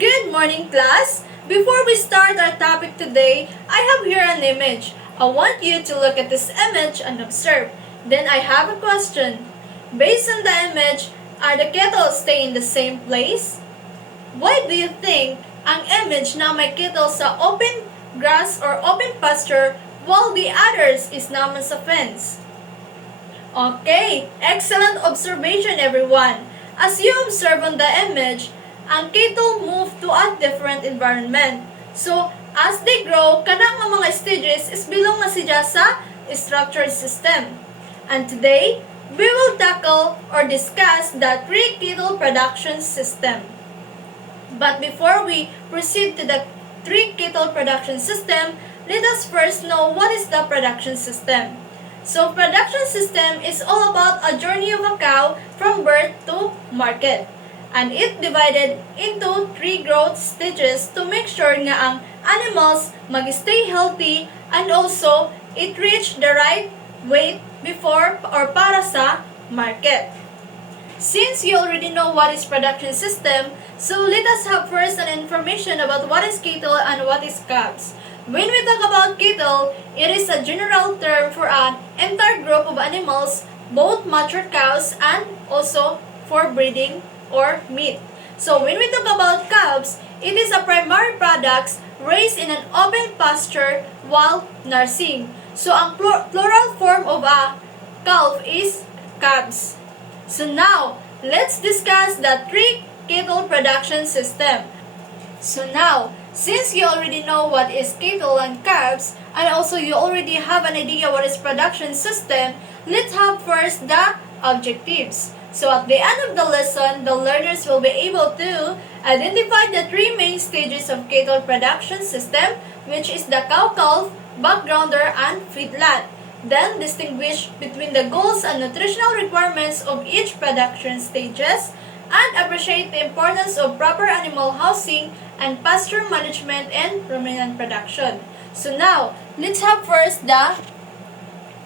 Good morning, class! Before we start our topic today, I have here an image. I want you to look at this image and observe. Then I have a question. Based on the image, are the kettles stay in the same place? Why do you think ang image na may kettle sa open grass or open pasture while the others is naman sa fence? Okay, excellent observation everyone. As you observe on the image, ang kettle move to a different environment. So, as they grow, kanang mga stages is belong na siya sa structured system. And today, we will tackle or discuss the three kettle production system. But before we proceed to the three kettle production system, let us first know what is the production system. So, production system is all about a journey of a cow from birth to market. And it divided into three growth stages to make sure nga ang animals mag-stay healthy and also it reach the right weight before or para sa market. Since you already know what is production system, so let us have first an information about what is cattle and what is calves. When we talk about cattle, it is a general term for an entire group of animals, both mature cows and also for breeding or meat. So when we talk about calves, it is a primary products raised in an open pasture while nursing. So ang plural form of a calf is calves. So now, let's discuss the three cattle production system. So now, since you already know what is cattle and calves, and also you already have an idea what is production system, let's have first the objectives. So at the end of the lesson, the learners will be able to identify the three main stages of cattle production system, which is the cow-calf, backgrounder, and feedlot. Then distinguish between the goals and nutritional requirements of each production stages, and appreciate the importance of proper animal housing and pasture management and ruminant production. So now, let's have first the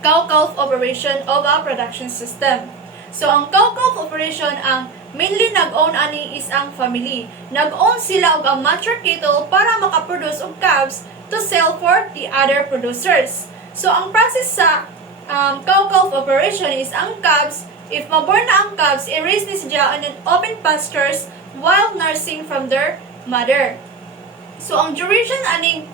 cow-calf operation of a production system. So, ang cow-calf operation, ang mainly nag-own ani is ang family. Nag-own sila og ang mature cattle para makaproduce og calves to sell for the other producers. So, ang process sa cow-calf operation is ang calves, if maborn na ang calves, i-raise ni siya on an open pastures while nursing from their mother. So, ang duration aning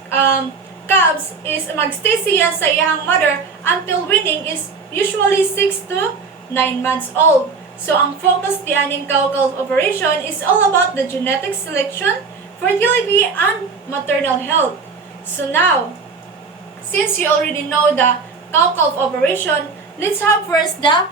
calves is magstay siya sa iyang mother until weaning is usually 6 to 9 months old. So, ang focus di aning cow-calf operation is all about the genetic selection, fertility, and maternal health. So now, since you already know the cow-calf operation, let's have first the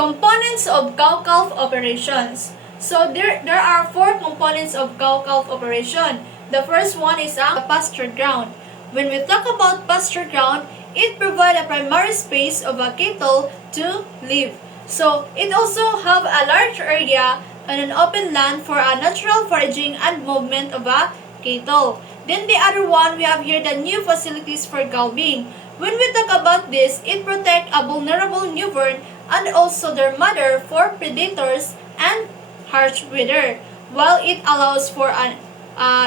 components of cow-calf operations. So there are four components of cow-calf operation. The first one is the pasture ground. When we talk about pasture ground, it provides a primary space of a cattle to live. So, it also have a large area and an open land for a natural foraging and movement of a cattle. Then the other one, we have here the new facilities for calving. When we talk about this, it protects a vulnerable newborn and also their mother for predators and harsh weather, while it allows for an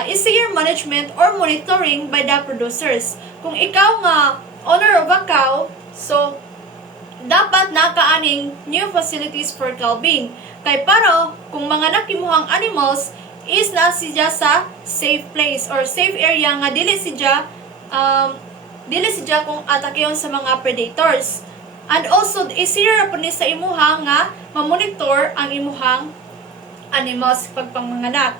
easier management or monitoring by the producers. Kung ikaw nga owner of a cow, so dapat nakaaning new facilities for calving. Kay para kung mga nakimuhang animals is na siya sa safe place or safe area nga dili siya kung atakeon sa mga predators. And also easier po ni sa imuhang nga mamonitor ang imuhang animals pagmanganak.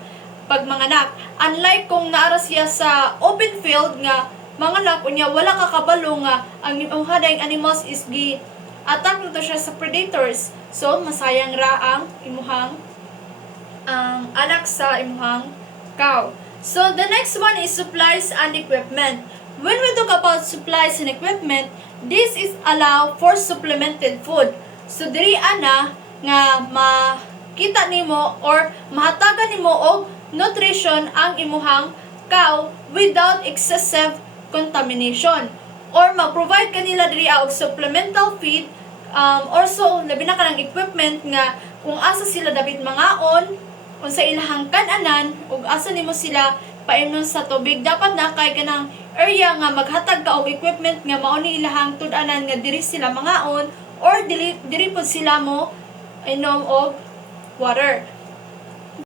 Unlike kung naara siya sa open field nga manganak unya wala kakabalo nga ang imuhang animals is gi attack nito siya sa predators. So masayang ra ang imuhang anak sa imuhang cow. So the next one is supplies and equipment. When we talk about supplies and equipment, this is allow for supplemented food. So diri ana nga makita nimo or mahatagan nimo og nutrition ang imuhang cow without excessive contamination, or mag-provide kanila diri og supplemental feed, also labi na kanang equipment nga kung asa sila dapat mangaon unsa ilahang kan-anan ug asa nimo sila paimnon sa tubig. Dapat na kay kanang area nga maghatag ka og equipment nga mao ni ilahang tud-anan nga diri sila mangaon or diri pod sila mo inom og water.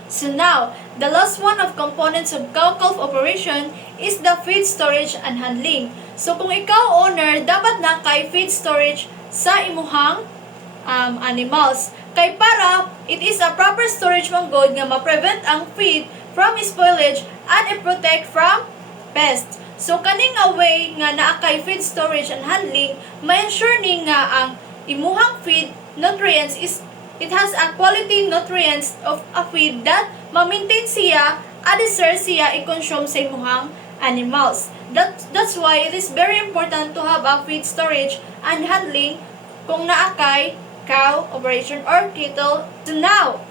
So now, the last one of components of cow-calf operation is the feed storage and handling. So kung ikaw owner, dapat na kay feed storage sa imuhang animals. Kay para it is a proper storage mong good nga ma-prevent ang feed from spoilage and i-protect from pests. So kaning way nga naa kay feed storage and handling, ma-ensure ni nga ang imuhang feed nutrients is it has a quality nutrients of a feed that ma-maintain siya adisir siya i-consume sa imuhang animals. That's why it is very important to have a feed storage and handling kung naa kay cow operation or cattle. So now,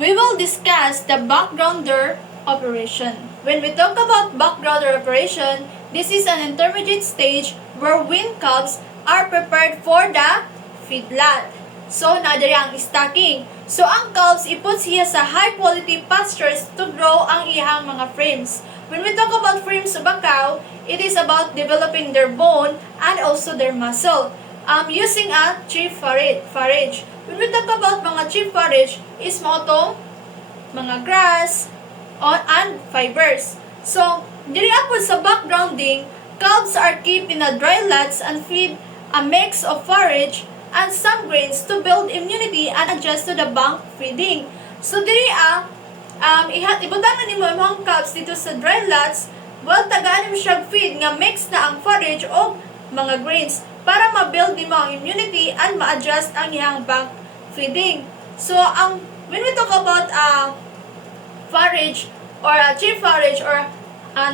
we will discuss the backgrounder operation. When we talk about backgrounder operation, this is an intermediate stage where weaned calves are prepared for the feedlot. So, nadiri ang stocking. So, ang calves, iput siya sa high-quality pastures to grow ang ihang mga frames. When we talk about frames of a cow, it is about developing their bone and also their muscle. Using a cheap forage. When we talk about mga cheap forage, is mo itong mga grass and fibers. So, diri apod sa backgrounding, calves are kept in a dry lots and feed a mix of forage and some grains to build immunity and adjust to the bank feeding. So, diri ibutang na nimo imong calves dito sa dry lots, well, tagaan mo siya feed nga mix na ang forage o mga grains para ma-build nimo ang immunity and ma-adjust ang iyang bank feeding. So, when we talk about forage or cheap forage or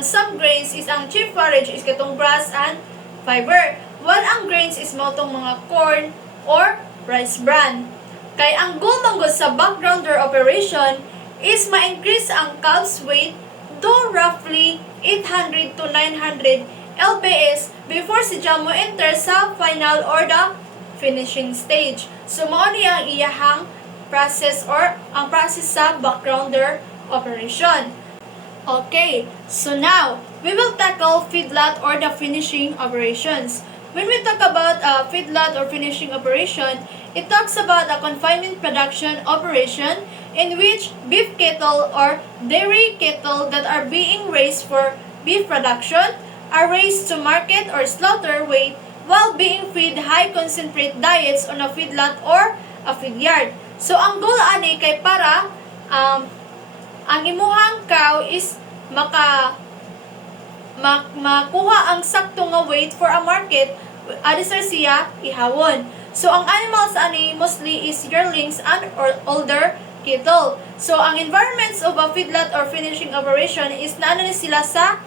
some grains is ang cheap forage is katong grass and fiber. While ang grains is mo tong mga corn or rice bran. Kay ang goal mong sa backgrounder operation is ma-increase ang calf's weight to roughly 800 to 900 lbs before si mo enter sa final or the finishing stage. So, mao ni ang iyahang process or ang process sa backgrounder operation. Okay, so now, we will tackle feedlot or the finishing operations. When we talk about feedlot or finishing operation, it talks about a confinement production operation in which beef cattle or dairy cattle that are being raised for beef production are raised to market or slaughter weight while being fed high concentrate diets on a feedlot or a feed yard. So, ang goal ani kay para ang imuhang cow is makuha ang sakto nga weight for a market adisar siya ihawon. So, ang animals ani mostly is yearlings and or older cattle. So, ang environments of a feedlot or finishing operation is naano ni sila sa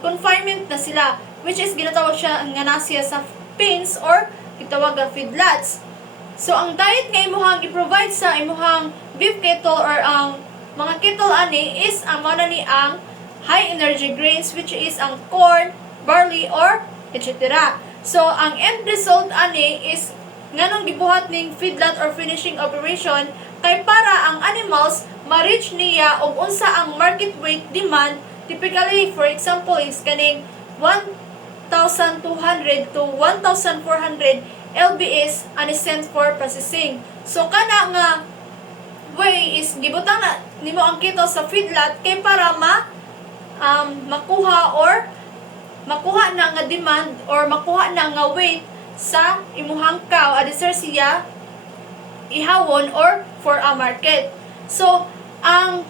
confinement na sila, which is ginatawag siya nga nasiya sa pens or gitawag nga feedlots. So, ang diet nga imuhang i-provide sa imuhang beef cattle or ang mga cattle ani is ang ni ang high energy grains, which is ang corn, barley, or etc. So, ang end result ani is nganong gibuhat ning feedlot or finishing operation kay para ang animals ma-reach niya og unsa ang market weight demand. Typically, for example, is kaning 1,200 to 1,400 lbs ani sent for processing. So, kana nga way is gibutang na nimo ang cattle sa feedlot kay para makuha na nga demand or makuha na nga weight sa imuhang cow adisar siya ihawon or for a market. So, ang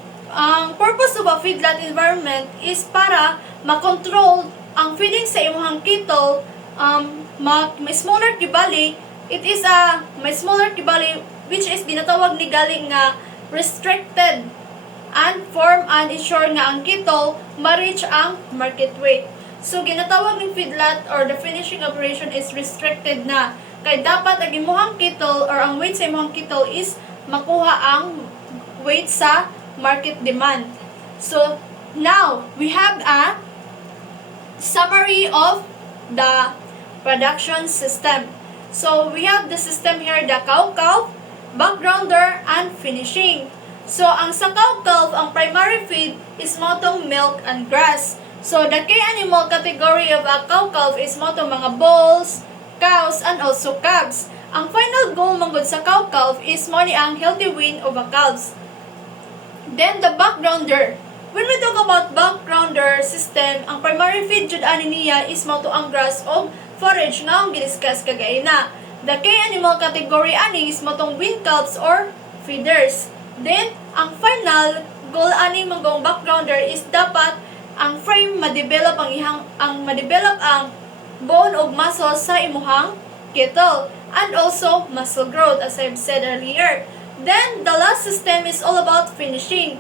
purpose of a feedlot environment is para makontrol ang feeding sa imuhang cattle may smaller kibali. It is may smaller kibali which is ginatawag ni galing nga restricted and form and ensure nga ang cattle ma-reach ang market weight. So, ginatawag ng feedlot or the finishing operation is restricted na. Kaya dapat ang imuhang cattle or ang weight sa imuhang cattle is makuha ang weight sa market demand. So, now, we have a summary of the production system. So, we have the system here, the cow-calf, backgrounder, and finishing. So, ang sa cow-calf, ang primary feed is motong milk and grass. So, the key animal category of a cow-calf is motong mga bulls, cows, and also calves. Ang final goal manggod sa cow-calf is mo ni ang healthy wean of a calves. Then, the backgrounder. When we talk about backgrounder system, ang primary feed jud ani niya is mo to ang grass o forage nga ang giniscuss kagay na. The key animal category ani is mo tong wean calves or feeders. Then, ang final goal ani manggong backgrounder is dapat ang frame ma-develop ang bone o muscle sa imuhang cattle and also muscle growth as I've said earlier. Then, the last system is all about finishing.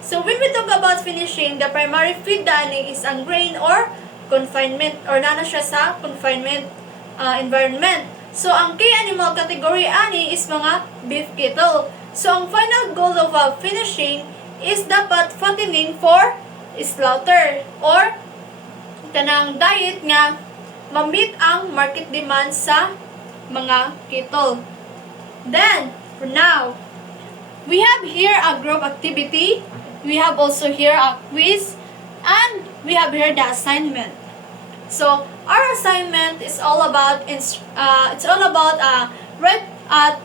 So, when we talk about finishing, the primary feed dani is ang grain or confinement or nana siya sa confinement environment. So, ang key animal category ani is mga beef cattle. So, ang final goal of finishing is dapat fattening for slaughter or kanang diet nga ma-meet ang market demand sa mga cattle. Then, for now, we have here a group activity. We have also here a quiz, and we have here the assignment. So our assignment is all about write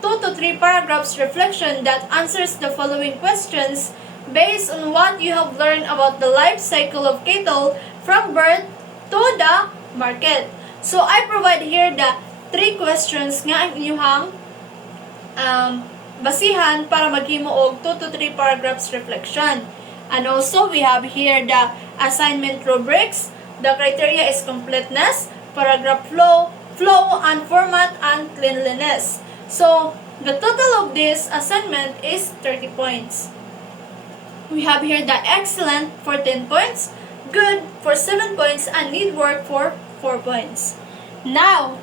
2 to 3 paragraphs reflection that answers the following questions based on what you have learned about the life cycle of cattle from birth to the market. So I provide here the 3 questions nga ang inyong basihan para maghimo og 2 to 3 paragraphs reflection. And also, we have here the assignment rubrics. The criteria is completeness, paragraph flow, and format, and cleanliness. So, the total of this assignment is 30 points. We have here the excellent for 10 points, good for 7 points, and need work for 4 points. Now,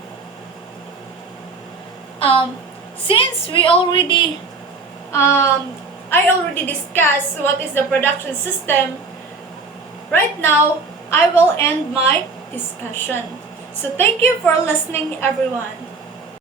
since we already I already discussed what is the production system, right now I will end my discussion. So thank you for listening, everyone.